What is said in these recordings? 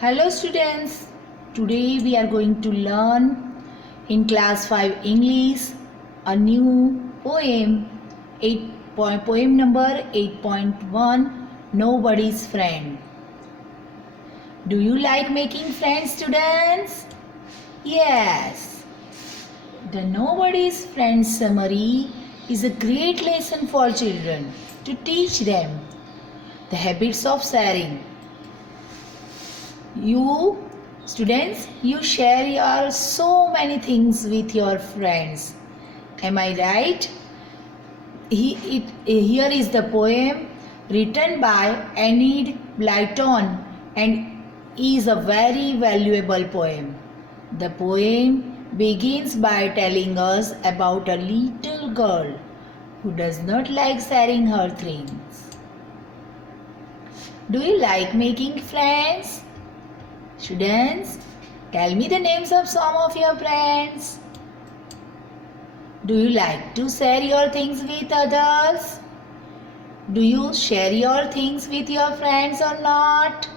Hello students, today we are going to learn in class 5 English a new poem, poem number 8.1 Nobody's Friend. Do you like making friends, students? Yes. The Nobody's Friend summary is a great lesson for children to teach them the habits of sharing. You students, you share your so many things with your friends. Am I right? Here is the poem written by Enid Blyton and is a very valuable poem. The poem begins by telling us about a little girl who does not like sharing her things. Do you like making friends? Students, tell me the names of some of your friends. Do you like to share your things with others? Do you share your things with your friends or not?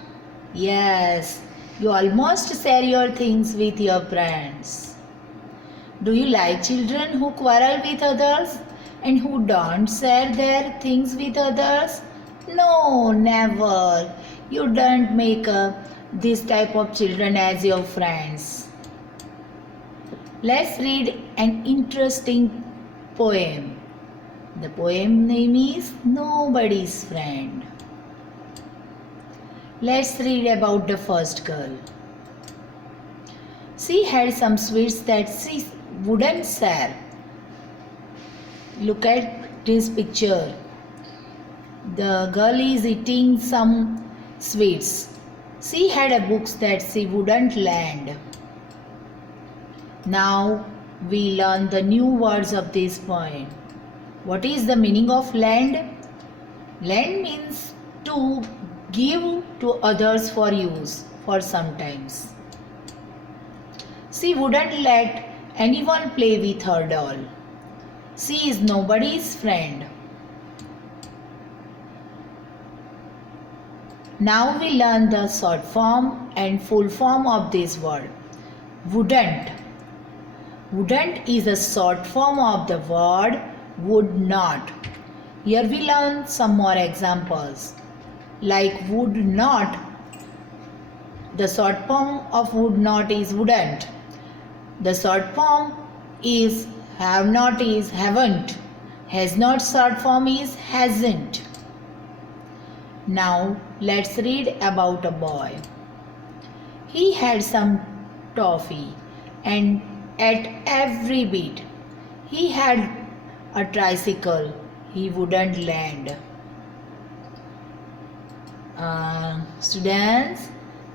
Yes, you almost share your things with your friends. Do you like children who quarrel with others and who don't share their things with others? No, never. You don't make this type of children as your friends. Let's read an interesting poem. The poem name is Nobody's Friend. Let's read about the first girl. She had some sweets that she wouldn't share. Look at this picture. The girl is eating some sweets. She had a book that she wouldn't lend. Now we learn the new words of this poem. What is the meaning of lend? Lend means to give to others for use for sometimes. She wouldn't let anyone play with her doll. She is nobody's friend. Now we learn the short form and full form of this word. Wouldn't. Wouldn't is a short form of the word would not. Here we learn some more examples. Like would not. The short form of would not is wouldn't. The short form is have not is haven't. Has not short form is hasn't. Now let's read about a boy. He had some toffee and at every bit. He had a tricycle he wouldn't lend. Students,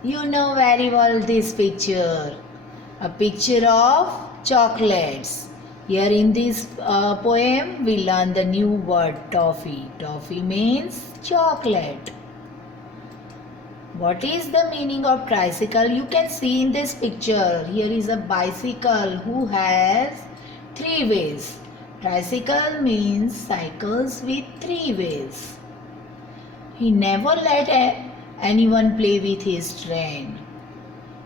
you know very well this picture. A picture of chocolates. Here in this poem, we learn the new word toffee. Toffee means chocolate. What is the meaning of tricycle? You can see in this picture. Here is a bicycle who has 3 ways. Tricycle means cycles with 3 ways. He never let anyone play with his train.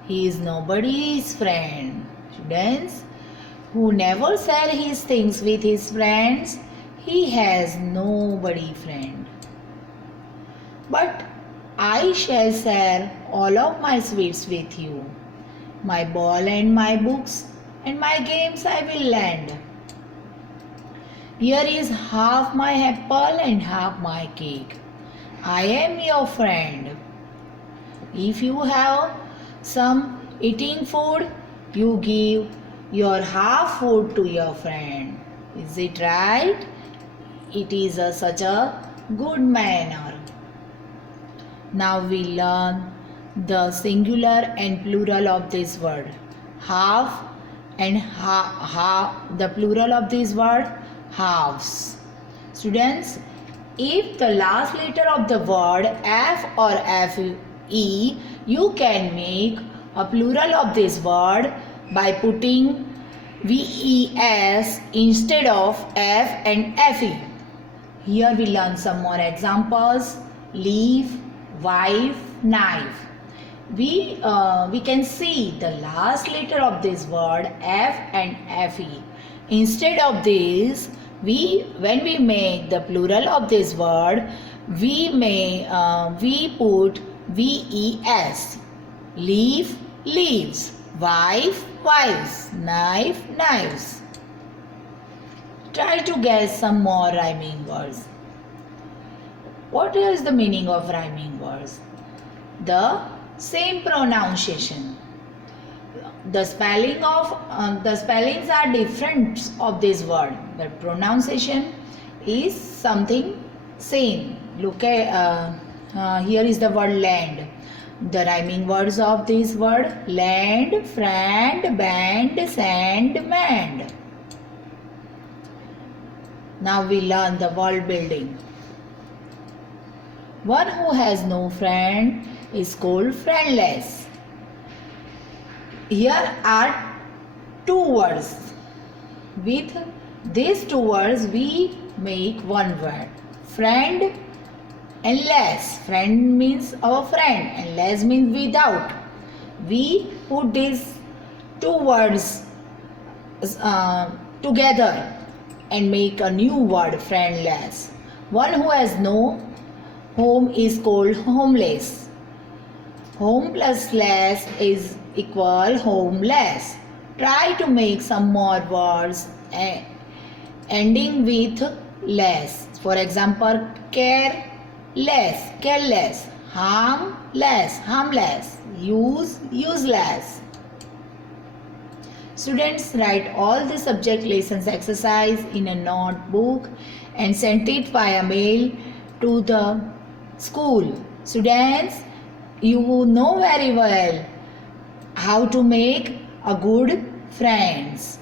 He is nobody's friend. Students, who never share his things with his friends, he has nobody friend. But I shall share all of my sweets with you. My ball and my books and my games I will lend. Here is half my apple and half my cake. I am your friend. If you have some eating food, you give your half food to your friend. Is it right? It is such a good manner. Now we learn the singular and plural of this word. Half and half. The plural of this word, halves. Students, if the last letter of the word F or FE, you can make a plural of this word by putting VES instead of F and FE. Here we learn some more examples. Leaf, wife, knife. we can see the last letter of this word F and FE. Instead of this, when we make the plural of this word, we put VES. Leaf, leaves. Wife, wives. Knife, knives. Try to guess some more rhyming words. What is the meaning of rhyming words? The same pronunciation. The spellings are different of this word, but pronunciation is something same. Look at here is the word land. The rhyming words of this word: land, friend, band, sand, mand. Now we learn the word building. One who has no friend is called friendless. Here are two words. With these two words we make one word. Friend and less. Friend means our friend and less means without. We put these two words together and make a new word, friendless. One who has no home is called homeless. Home plus less is equal homeless. Try to make some more words ending with less. For example, careless, careless, harmless, harmless, useless. Students, write all the subject lessons exercise in a notebook and send it via mail to the school. Students, you know very well how to make a good friends.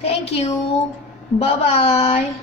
Thank you. Bye-bye.